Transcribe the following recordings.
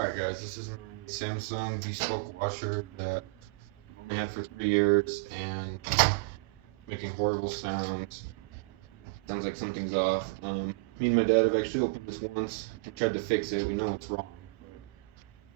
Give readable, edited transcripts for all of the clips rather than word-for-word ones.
Alright guys, this is my Samsung Bespoke washer that I've only had for 3 years and making horrible sounds. Sounds like something's off. Me and my dad have actually opened this once and tried to fix it. We know it's wrong, but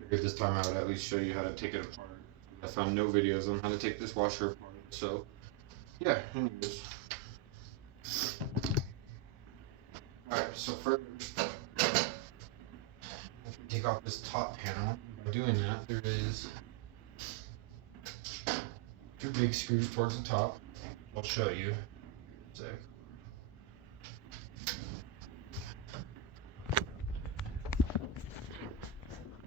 figured this time I would at least show you how to take it apart. I found no videos on how to take this washer apart, so yeah, anyways. Alright, so first, take off this top panel. By doing that, there is 2 big screws towards the top. I'll show you. Sec.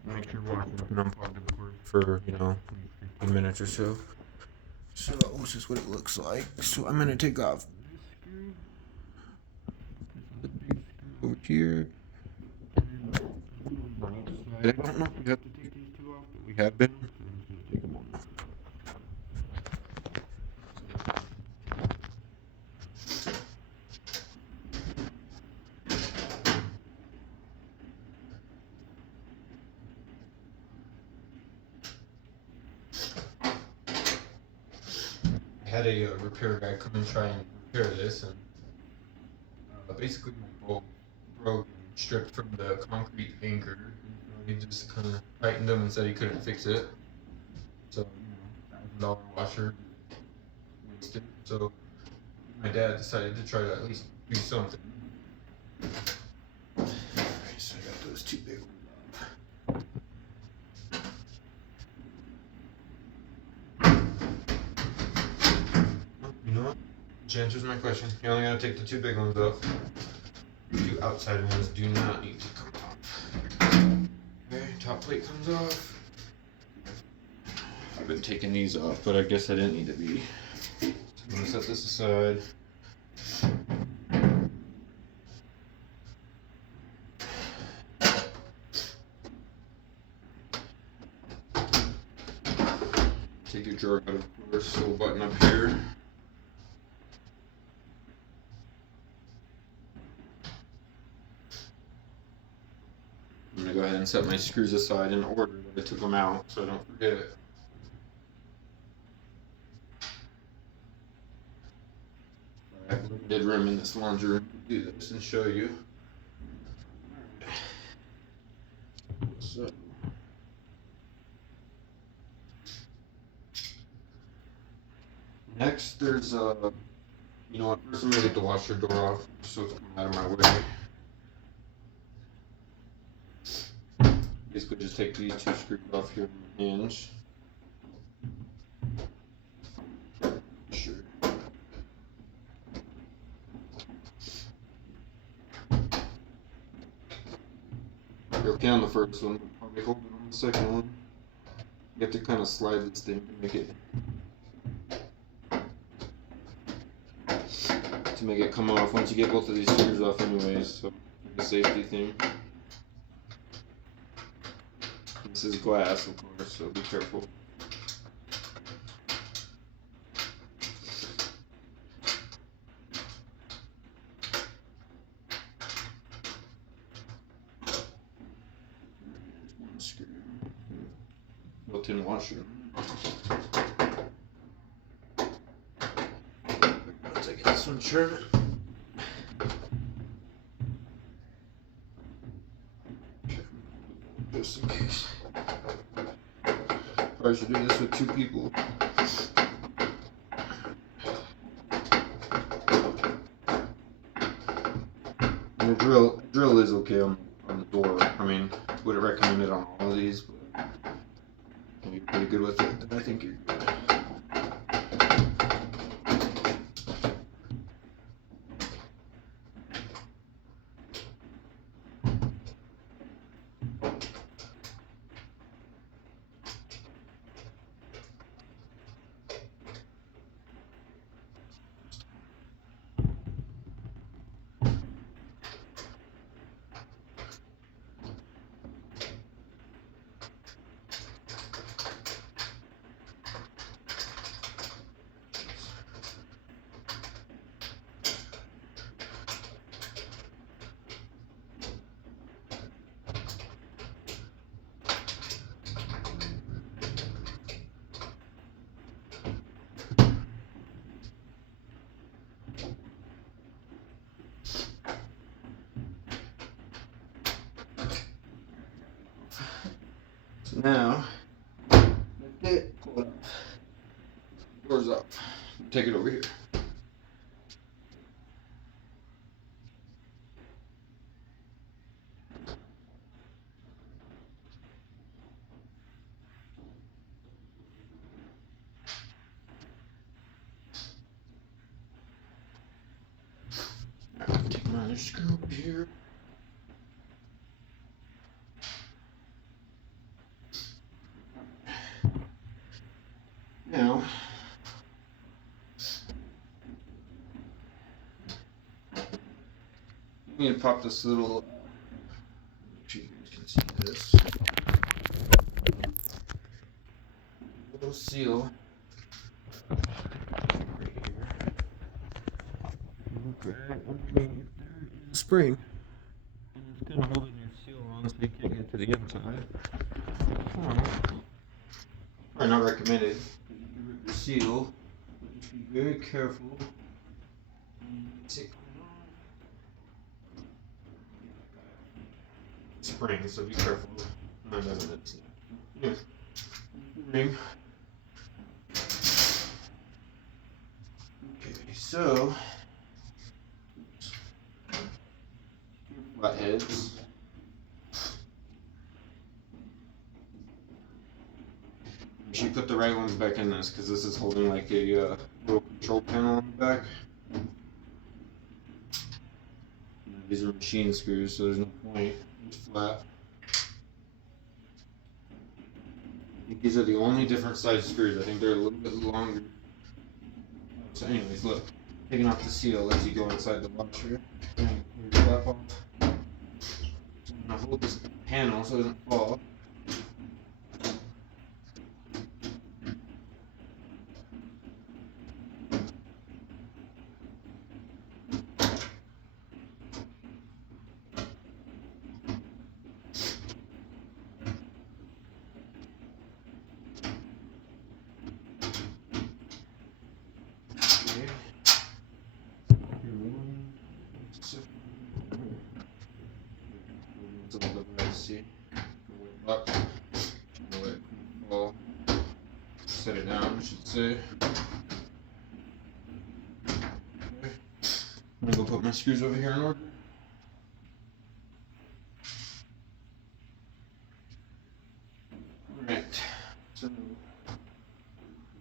Make sure you unplug the cord for 15 minutes or so. So this is what it looks like. So I'm gonna take off this big screw over here. I don't know if we have to take these 2 off, but we have been. Take them off. I had a repair guy come and try and repair this, and basically my bolt broke and stripped from the concrete anchor. He just kind of tightened them and said he couldn't fix it. So, $1,000 washer wasted. So my dad decided to try to at least do something. Alright, so I got those 2 big ones off. You know what? Which answers my question. You only gotta take the 2 big ones off. The 2 outside ones do not need to come off. Okay, top plate comes off. I've been taking these off, but I guess I didn't need to be. So I'm gonna set this aside. Take your drawer out, of course, little button up here. I'm gonna go ahead and set my screws aside in order that I took them out, so I don't forget it. I have limited room in this laundry room to do this and show you. So, next there's you know what? First I'm gonna get the washer door off so it's coming out of my way. Basically just take these 2 screws off here on the hinge. Sure. You're okay on the first one, but probably hold it on the second one. You have to kind of slide this thing to make it come off once you get both of these screws off anyways, so it's a safety thing. This is glass, of course, so be careful. One screw. Built-in washer. I'll take this one, sure. Just in case. Probably should do this with 2 people. And the drill is okay on the door. I mean, wouldn't recommend it on all of these, but if you're pretty good with it, then I think you're good. So now, that's it. Pull it off. Doors up. Take it over here. Alright, take my other screw over here. Now, you need to pop this little, if you guys can see this, little seal right here. Look right underneath there is a spring. And it's kind of holding your seal on so you can't get to the inside. Probably not recommended. You can rip the seal, but just be very careful. Spring, so be careful. No, it doesn't. Yeah. Ring. Okay, so flatheads. You should put the right ones back in this because this is holding like a little control panel on the back. These are machine screws, so there's no point. It's flat. I think these are the only different size screws. I think they're a little bit longer. So anyways, look. Taking off the seal lets you go inside the washer. And your flap off. So I'm going to hold this panel so it doesn't fall. Set it down, I should say. Okay. I'm gonna go put my screws over here in order. Alright, so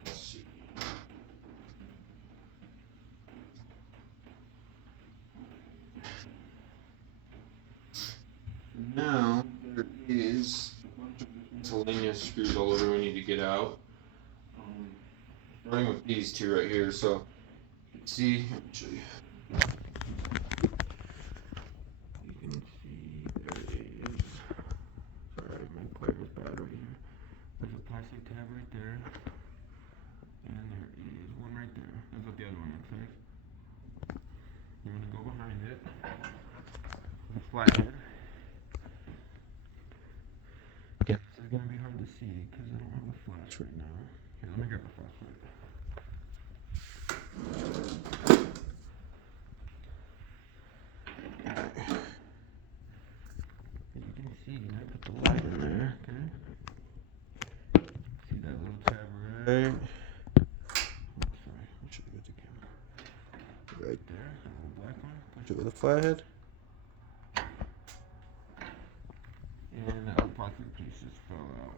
let's see. Now there is a bunch of miscellaneous screws all over we need to get out. Starting with these two right here, so you can see, let me show you. You can see there is, sorry, my player is bad right here. There's a plastic tab right there, and there is one right there. That's what the other one looks like. You're going to go behind it, with a flathead. Again, this is going to be hard to see because I don't have a flash right now. Here, let me grab a flashlight. You can see, I put the light in there, okay? See that little tab right? Oh, sorry, I should have got the camera. Right there, that little black one. Punch it with a flathead. And that little plastic piece just fell out.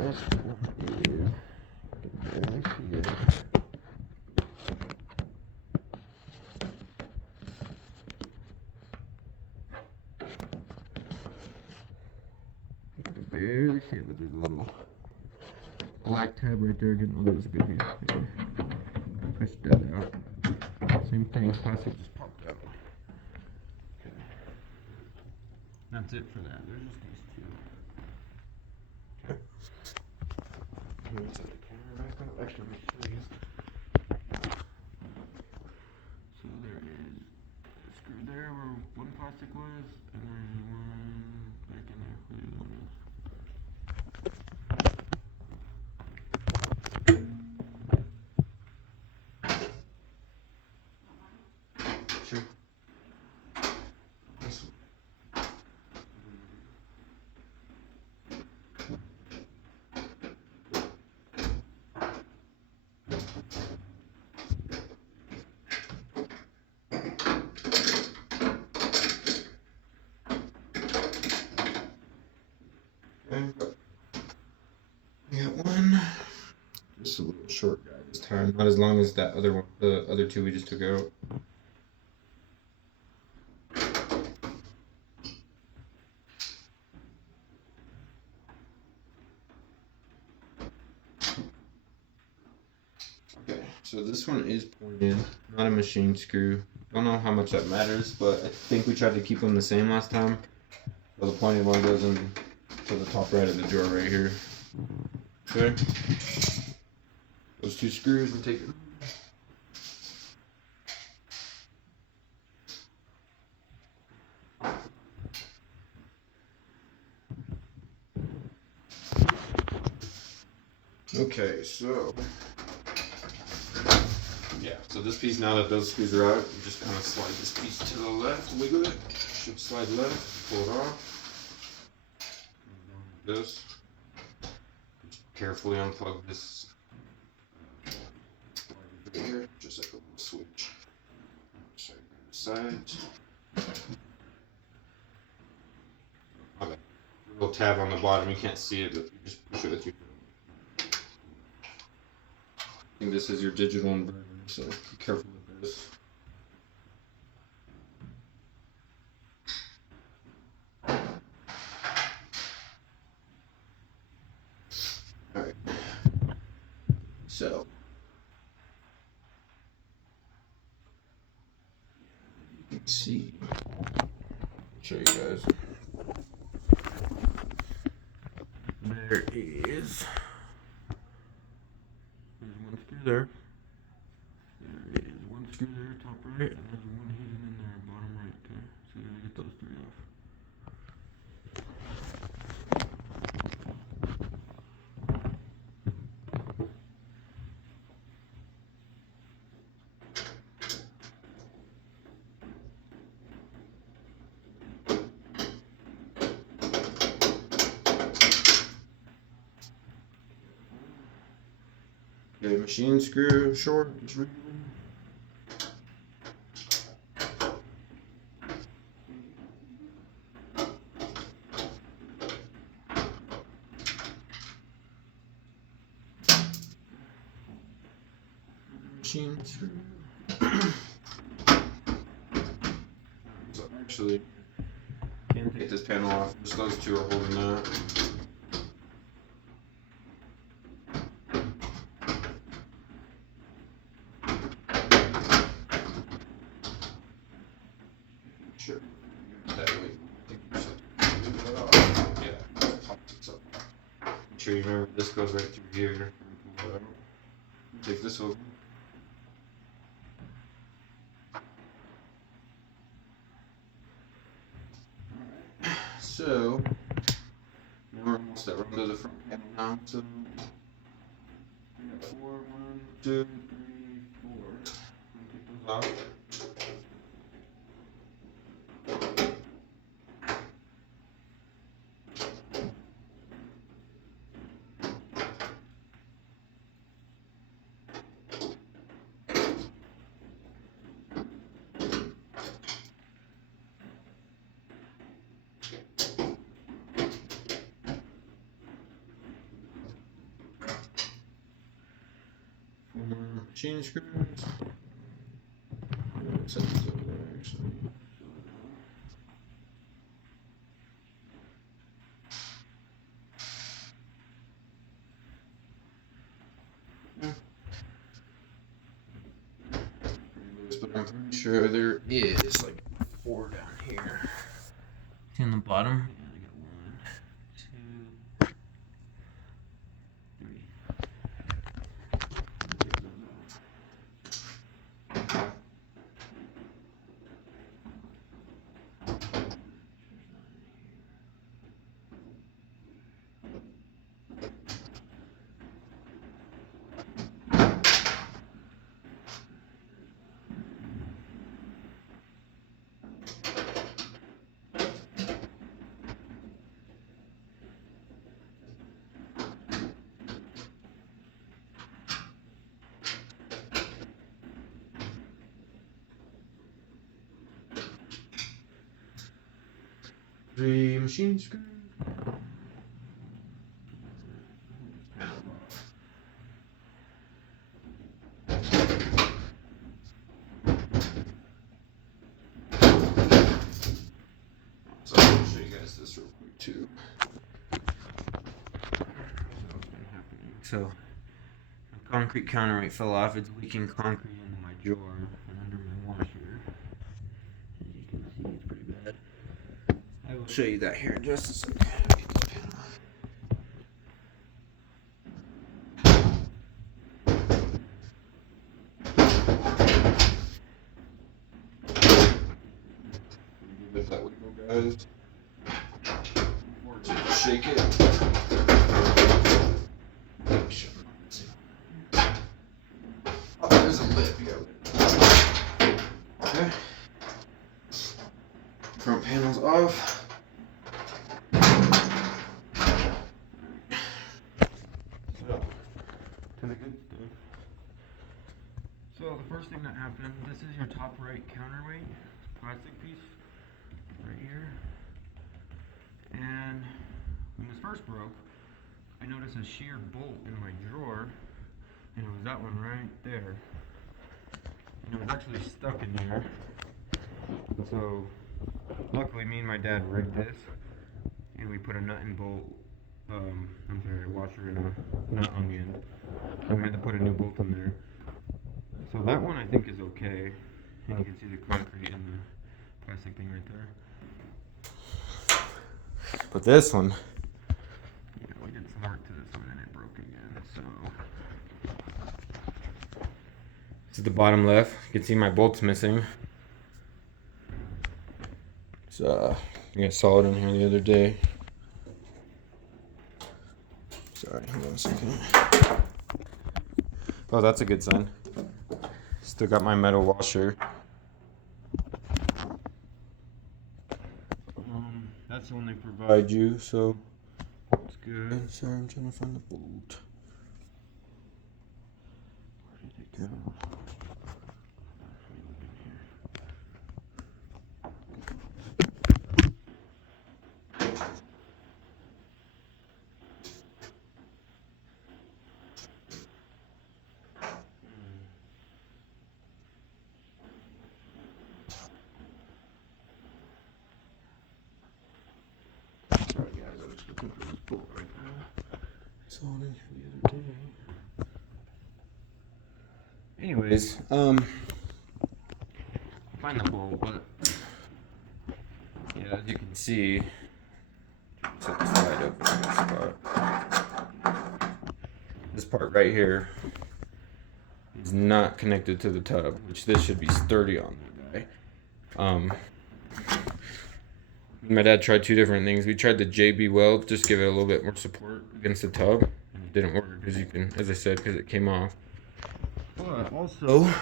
This one is, you can barely see it. You can barely see it, but there's a little black tab right there. Again, oh, that was a good view. Push that out. Same thing, plastic just popped out. Okay. That's it for that. There's just these two. Let me set the camera back up. Actually, let me show you. So there is a screw there where one plastic was, and there's one back in there where the other one is. Sure. This one. Okay. We got one. Just a little short guy this time, not as long as that other one, the other two we just took out. Okay, so this one is pointed, not a machine screw. Don't know how much that matters, but I think we tried to keep them the same last time. So the pointed one goes into the top right of the drawer right here. Okay. Those two screws, we take it. Okay, so yeah, so this piece, now that those screws are out, you just kind of slide this piece to the left, wiggle it, should slide left, pull it off. This. Just carefully unplug this right here, just like a little switch. Side. Okay. A little tab on the bottom, you can't see it, but you just push it with your. I think this is your digital inverter, so be careful with this. Alright. So you can see. Show you guys. There is. There's one screw there. There is one screw there, top right, and there's one hidden in there, bottom right. Okay, so you gotta get those three off. Okay, machine screw short. Machine screw. So actually, can't take this panel off. Just those two are holding that. Sure. That way. Yeah. So, make sure you remember this goes right through here. Take this over. So now we're almost at run to the front panel now. So we got 4, 1, 2, 3, 4. Take those off. Machine screws. Set these over there actually. Yeah. But I'm pretty sure there is like 4 down here. In the bottom. Yeah, I got 1, 2, 3. 3 machine screws. So I'll show you guys this real quick too. So, the concrete counterweight fell off. It's leaking concrete into my drawer and under my washer. As you can see, it's pretty bad. I will show you that here in just a second. Give it that wiggle, guys. Or just shake it. Oh, there's a lip. Okay. Front panel's off. So, to the good stuff. So the first thing that happened, this is your top right counterweight. It's a plastic piece right here. And when this first broke, I noticed a sheared bolt in my drawer, and it was that one right there. And it was actually stuck in there. And so, luckily me and my dad rigged this, and we put a nut and bolt, a washer and a nut on the end. And we had to put a new bolt in there. So that one I think is okay, and you can see the concrete and the plastic thing right there. But this one, yeah, we did some work to this one and it broke again, so. This is the bottom left. You can see my bolt's missing. It's, I think I saw it in here the other day. Sorry, hold on a second. Oh, that's a good sign. Still got my metal washer. That's the one they provide you, so it's good. Sorry, I'm trying to find the bolt. Where did it go? Sorry guys, I was looking for this bolt right now. I saw it in here the other day. Anyways, find the bolt, but yeah, as you can see, set the slide open in this spot. This part right here is not connected to the tub, which this should be sturdy on the guy. My dad tried 2 different things. We tried the JB weld, just give it a little bit more support against the tub. It didn't work because you can, as I said, because it came off. But also, right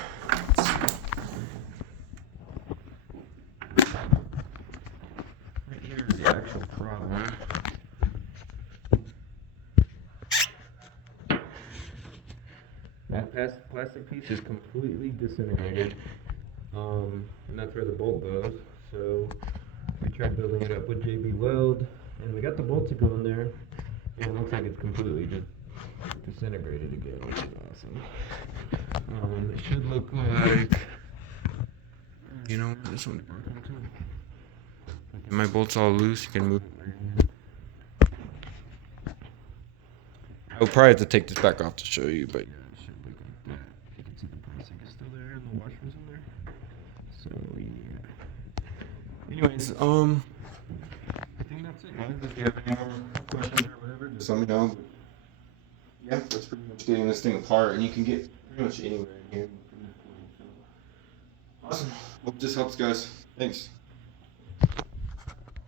here is the actual problem. That plastic piece is completely disintegrated, and that's where the bolt goes. So we tried building it up with JB weld, and we got the bolt to go in there, and it looks like it's completely just disintegrated again, which is awesome. It should look like, you know, this one broken too. Okay, my bolt's all loose. You can move it. I'll probably have to take this back off to show you, but yeah, it should look like that. You can see the plastic is still there and the washer's in there. So yeah. Anyways, I think that's it, guys. If you have any more questions or whatever, just let me know. Yeah, that's pretty much getting this thing apart, and you can get pretty much anywhere in here. Awesome. Hope this helps, guys. Thanks.